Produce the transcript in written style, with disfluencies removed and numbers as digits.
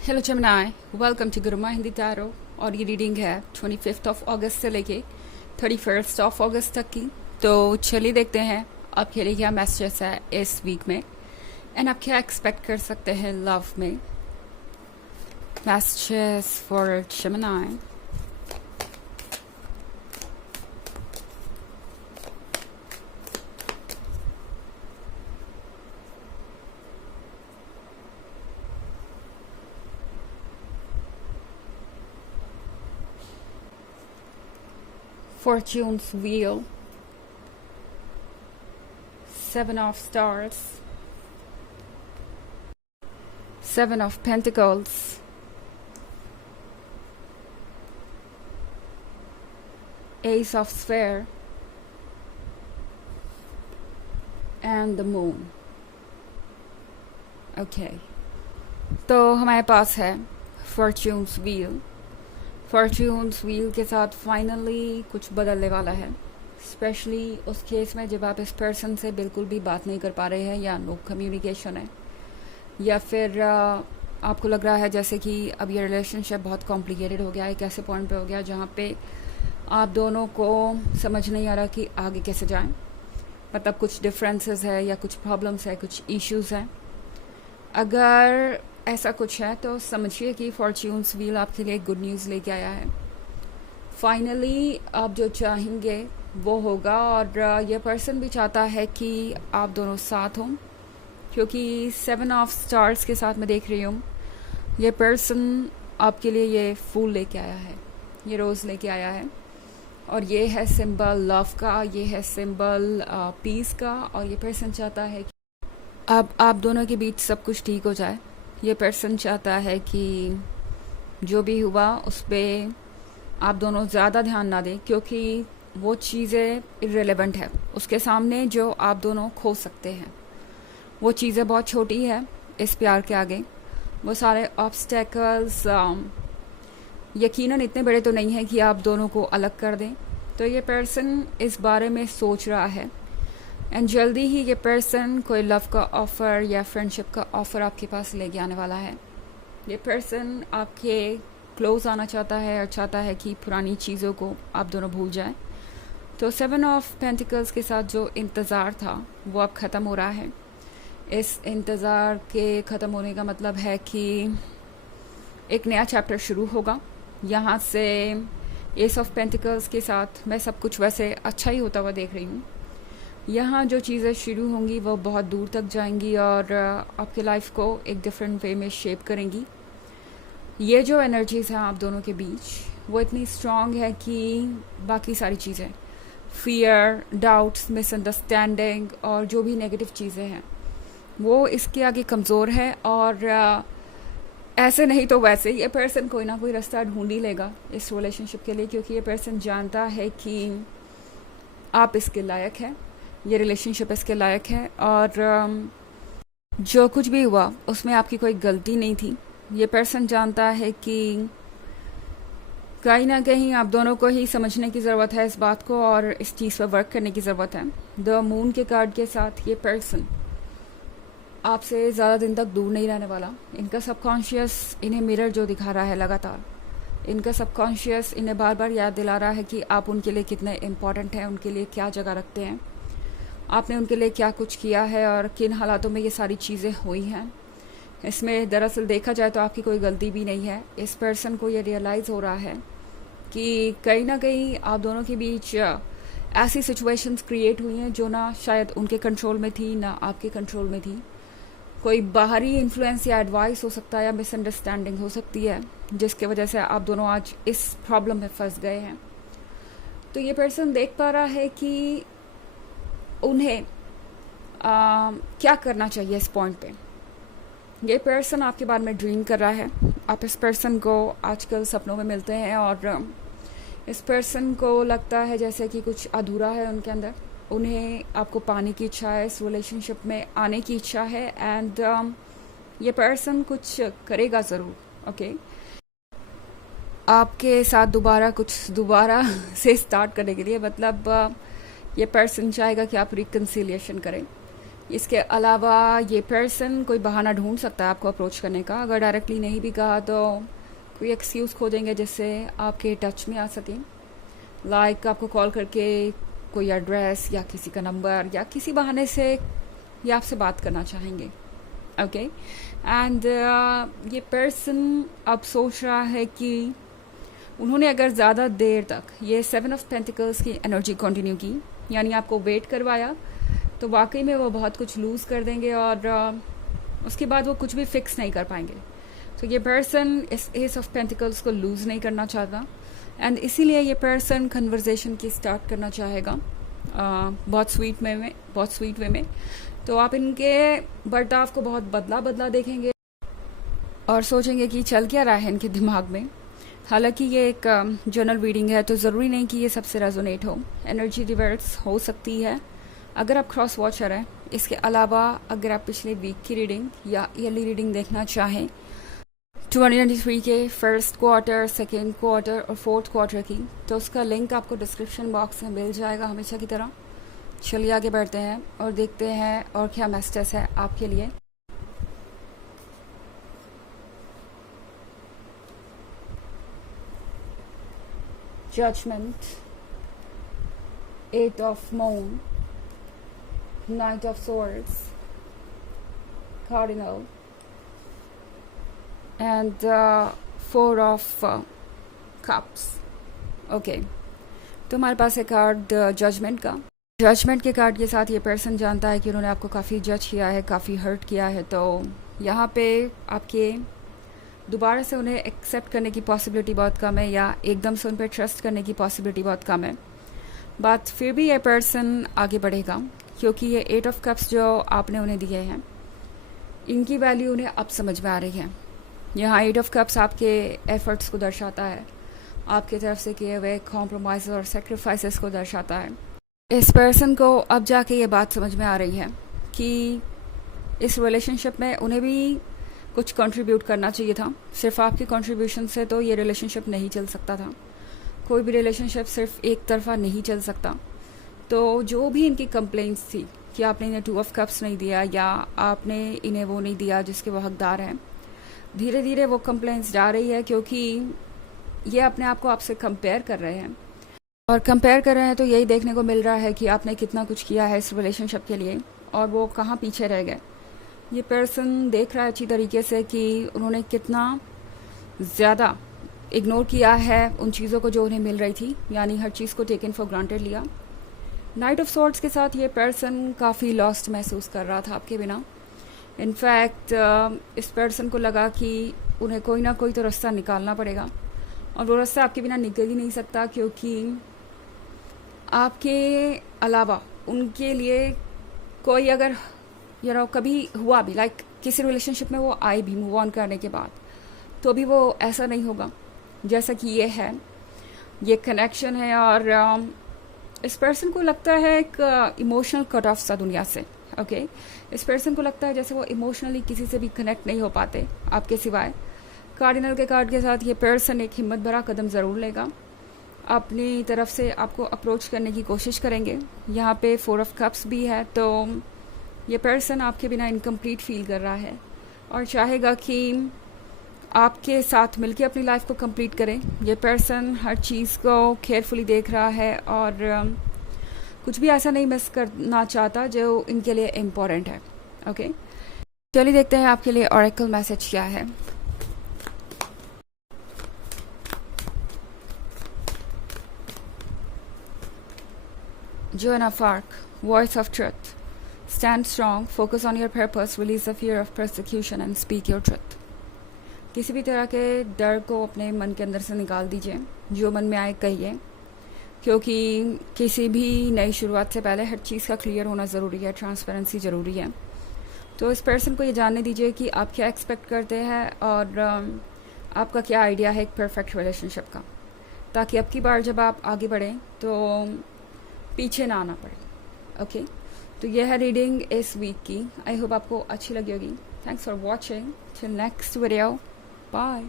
Hello जमनाय, welcome to Gurumaa Hindi tarot. और ये रीडिंग है 25 अगस्त से लेके 31 अगस्त तक की। तो चलिए देखते हैं आपके लिए क्या मैसेजेस है इस वीक में एंड आप क्या एक्सपेक्ट कर सकते हैं लव में। मैसेजेस फॉर जमनाय। Fortune's Wheel, Seven of Stars, Seven of Pentacles, Ace of Sphere, and the Moon. Okay, तो हमारे पास है Fortune's Wheel। फॉर्च्यून्स व्हील के साथ फाइनली कुछ बदलने वाला है, स्पेशली उस केस में जब आप इस पर्सन से बिल्कुल भी बात नहीं कर पा रहे हैं या नो कम्युनिकेशन है, या फिर आपको लग रहा है जैसे कि अब ये रिलेशनशिप बहुत कॉम्प्लिकेटेड हो गया है। एक ऐसे पॉइंट पे हो गया जहाँ पे आप दोनों को समझ नहीं आ रहा कि आगे कैसे जाएं। मतलब कुछ डिफरेंसेस है या कुछ प्रॉब्लम्स है, कुछ इश्यूज हैं। अगर ऐसा कुछ है तो समझिए कि फॉर्च्यून्स व्हील आपके लिए गुड न्यूज़ लेके आया है। फाइनली आप जो चाहेंगे वो होगा, और ये पर्सन भी चाहता है कि आप दोनों साथ हों, क्योंकि 7 ऑफ स्टार्स के साथ मैं देख रही हूँ ये पर्सन आपके लिए ये फूल लेके आया है, ये रोज़ लेके आया है। और ये है सिंबल लव का, ये है सिंबल पीस का। और ये पर्सन चाहता है कि अब आप दोनों के बीच सब कुछ ठीक हो जाए। ये पर्सन चाहता है कि जो भी हुआ उस पर आप दोनों ज़्यादा ध्यान ना दें, क्योंकि वो चीज़ें इररिलेवेंट है उसके सामने जो आप दोनों खो सकते हैं। वो चीज़ें बहुत छोटी है इस प्यार के आगे। वो सारे ऑब्स्टेकल्स यकीनन इतने बड़े तो नहीं है कि आप दोनों को अलग कर दें। तो ये पर्सन इस बारे में सोच रहा है, एंड जल्दी ही ये पर्सन कोई लव का ऑफ़र या फ्रेंडशिप का ऑफ़र आपके पास लेके आने वाला है। ये पर्सन आपके क्लोज आना चाहता है और चाहता है कि पुरानी चीज़ों को आप दोनों भूल जाएं। तो 7 ऑफ पेंटिकल्स के साथ जो इंतज़ार था वो अब ख़त्म हो रहा है। इस इंतज़ार के ख़त्म होने का मतलब है कि एक नया चैप्टर शुरू होगा। यहाँ से एस ऑफ पेंटिकल्स के साथ मैं सब कुछ वैसे अच्छा ही होता हुआ देख रही हूँ। यहाँ जो चीज़ें शुरू होंगी वो बहुत दूर तक जाएंगी और आपकी लाइफ को एक डिफरेंट वे में शेप करेंगी। ये जो एनर्जीज़ हैं आप दोनों के बीच वो इतनी स्ट्रॉन्ग है कि बाकी सारी चीज़ें, फियर, डाउट्स, मिसअंडरस्टैंडिंग और जो भी नेगेटिव चीज़ें हैं वो इसके आगे कमज़ोर है। और ऐसे नहीं तो वैसे ये पर्सन कोई ना कोई रास्ता ढूंढ ही लेगा इस रिलेशनशिप के लिए, क्योंकि ये पर्सन जानता है कि आप इसके लायक हैं, ये रिलेशनशिप इसके लायक है। और जो कुछ भी हुआ उसमें आपकी कोई गलती नहीं थी। ये पर्सन जानता है कि कहीं ना कहीं आप दोनों को ही समझने की ज़रूरत है इस बात को, और इस चीज़ पर वर्क करने की ज़रूरत है। द मून के कार्ड के साथ ये पर्सन आपसे ज़्यादा दिन तक दूर नहीं रहने वाला। इनका सबकॉन्शियस इन्हें मिरर जो दिखा रहा है लगातार, इनका सबकॉन्शियस इन्हें बार बार याद दिला रहा है कि आप उनके लिए कितने इम्पॉर्टेंट हैं, उनके लिए क्या जगह रखते हैं, आपने उनके लिए क्या कुछ किया है और किन हालातों में ये सारी चीज़ें हुई हैं। इसमें दरअसल देखा जाए तो आपकी कोई गलती भी नहीं है। इस पर्सन को ये रियलाइज़ हो रहा है कि कहीं ना कहीं आप दोनों के बीच ऐसी सिचुएशंस क्रिएट हुई हैं जो ना शायद उनके कंट्रोल में थी ना आपके कंट्रोल में थी। कोई बाहरी इन्फ्लुएंस या एडवाइस हो सकता है या मिसअंडरस्टैंडिंग हो सकती है जिसके वजह से आप दोनों आज इस प्रॉब्लम में फंस गए हैं। तो ये पर्सन देख पा रहा है कि उन्हें क्या करना चाहिए इस पॉइंट पे। ये पर्सन आपके बारे में ड्रीम कर रहा है। आप इस पर्सन को आजकल सपनों में मिलते हैं और इस पर्सन को लगता है जैसे कि कुछ अधूरा है उनके अंदर। उन्हें आपको पाने की इच्छा है, इस रिलेशनशिप में आने की इच्छा है, एंड ये पर्सन कुछ करेगा ज़रूर। ओके, आपके साथ दोबारा से स्टार्ट करने के लिए, मतलब ये पर्सन चाहेगा कि आप रिकन्सिलिएशन करें, इसके अलावा ये पर्सन कोई बहाना ढूंढ सकता है आपको अप्रोच करने का। अगर डायरेक्टली नहीं भी कहा तो कोई एक्सक्यूज़ खोजेंगे जिससे आपके टच में आ सकें। लाइक आपको कॉल करके कोई एड्रेस या किसी का नंबर या किसी बहाने से ये आपसे बात करना चाहेंगे। ओके एंड ये पर्सन अब सोच रहा है कि उन्होंने अगर ज़्यादा देर तक ये 7 ऑफ पेंटिकल्स की एनर्जी कंटिन्यू की, यानी आपको वेट करवाया, तो वाकई में वो बहुत कुछ लूज़ कर देंगे और उसके बाद वो कुछ भी फिक्स नहीं कर पाएंगे। तो ये पर्सन इस एस ऑफ पेंटिकल्स को लूज़ नहीं करना चाहता एंड इसीलिए ये पर्सन कन्वर्जेशन की स्टार्ट करना चाहेगा बहुत स्वीट वे में। तो आप इनके बर्ताव को बहुत बदला देखेंगे और सोचेंगे कि चल क्या रहा है इनके दिमाग में। हालांकि ये एक जनरल रीडिंग है तो ज़रूरी नहीं कि ये सबसे रेजोनेट हो, एनर्जी रिवर्स हो सकती है अगर आप क्रॉस वॉचर हैं। इसके अलावा अगर आप पिछले वीक की रीडिंग या ईयरली रीडिंग देखना चाहें 2023 के फर्स्ट क्वार्टर, सेकेंड क्वार्टर और फोर्थ क्वार्टर की, तो उसका लिंक आपको डिस्क्रिप्शन बॉक्स में मिल जाएगा हमेशा की तरह। चलिए आगे बढ़ते हैं और देखते हैं और क्या मैसेजेस है आपके लिए। Judgement, 8 of moon, Knight of Swords, Cardinal, and 4 of Cups. Okay, तो हमारे पास है कार्ड जजमेंट का। जजमेंट के कार्ड के साथ ये पर्सन जानता है कि उन्होंने आपको काफ़ी जज किया है, काफ़ी हर्ट किया है, तो यहाँ पे आपके दोबारा से उन्हें एक्सेप्ट करने की पॉसिबिलिटी बहुत कम है या एकदम से उन पर ट्रस्ट करने की पॉसिबिलिटी बहुत कम है। बट फिर भी ये पर्सन आगे बढ़ेगा क्योंकि ये 8 ऑफ कप्स जो आपने उन्हें दिए हैं इनकी वैल्यू उन्हें अब समझ में आ रही है। यहाँ 8 ऑफ कप्स आपके एफर्ट्स को दर्शाता है, आपकी तरफ से किए हुए कॉम्प्रोमाइज और सेक्रीफाइसेस को दर्शाता है। इस पर्सन को अब जाके ये बात समझ में आ रही है कि इस रिलेशनशिप में उन्हें भी कुछ कंट्रीब्यूट करना चाहिए था। सिर्फ आपके कंट्रीब्यूशन से तो ये रिलेशनशिप नहीं चल सकता था। कोई भी रिलेशनशिप सिर्फ एक तरफा नहीं चल सकता। तो जो भी इनकी कंप्लेंट्स थी कि आपने इन्हें 2 ऑफ कप्स नहीं दिया या आपने इन्हें वो नहीं दिया जिसके वो हकदार हैं, धीरे धीरे वो कंप्लेंट्स जा रही है क्योंकि ये अपने आप को आपसे कंपेयर कर रहे हैं। और कंपेयर कर रहे हैं तो यही देखने को मिल रहा है कि आपने कितना कुछ किया है इस रिलेशनशिप के लिए और वो कहाँ पीछे रह गए। ये पर्सन देख रहा है अच्छी तरीके से कि उन्होंने कितना ज़्यादा इग्नोर किया है उन चीज़ों को जो उन्हें मिल रही थी, यानी हर चीज़ को टेकन फॉर ग्रांटेड लिया। नाइट ऑफ सॉर्ड्स के साथ ये पर्सन काफ़ी लॉस्ट महसूस कर रहा था आपके बिना। इनफैक्ट इस पर्सन को लगा कि उन्हें कोई ना कोई तो रास्ता निकालना पड़ेगा और वो रास्ता आपके बिना निकल ही नहीं सकता क्योंकि आपके अलावा उनके लिए कोई अगर कभी हुआ भी, लाइक किसी रिलेशनशिप में वो आए भी मूव ऑन करने के बाद, तो भी वो ऐसा नहीं होगा जैसा कि ये है। ये कनेक्शन है और इस पर्सन को लगता है एक इमोशनल कट ऑफ सा दुनिया से। ओके, इस पर्सन को लगता है जैसे वो इमोशनली किसी से भी कनेक्ट नहीं हो पाते आपके सिवाय। कार्डिनल के कार्ड के साथ ये पर्सन एक हिम्मत भरा कदम ज़रूर लेगा, अपनी तरफ से आपको अप्रोच करने की कोशिश करेंगे। यहाँ पे 4 ऑफ कप्स भी है, तो ये पर्सन आपके बिना इनकम्प्लीट फील कर रहा है और चाहेगा कि आपके साथ मिलके अपनी लाइफ को कंप्लीट करें। ये पर्सन हर चीज़ को केयरफुली देख रहा है और कुछ भी ऐसा नहीं मिस करना चाहता जो इनके लिए इम्पोर्टेंट है। ओके, चलिए देखते हैं आपके लिए ऑरेकल मैसेज क्या है। Joan of Arc, voice of truth. Stand strong, focus on your purpose, release the fear of persecution and speak your truth. किसी भी तरह के डर को अपने मन के अंदर से निकाल दीजिए, जो मन में आए कहिए, क्योंकि किसी भी नई शुरुआत से पहले हर चीज़ का क्लियर होना ज़रूरी है, ट्रांसपेरेंसी ज़रूरी है। तो इस पर्सन को ये जानने दीजिए कि आप क्या एक्सपेक्ट करते हैं और आपका क्या आइडिया है एक परफेक्ट रिलेशनशिप का, ताकि अब की बार जब आप आगे बढ़ें तो पीछे ना आना पड़े। ओके, तो यह है रीडिंग इस वीक की। आई होप आपको अच्छी लगी होगी। Thanks for watching. Till next video, bye.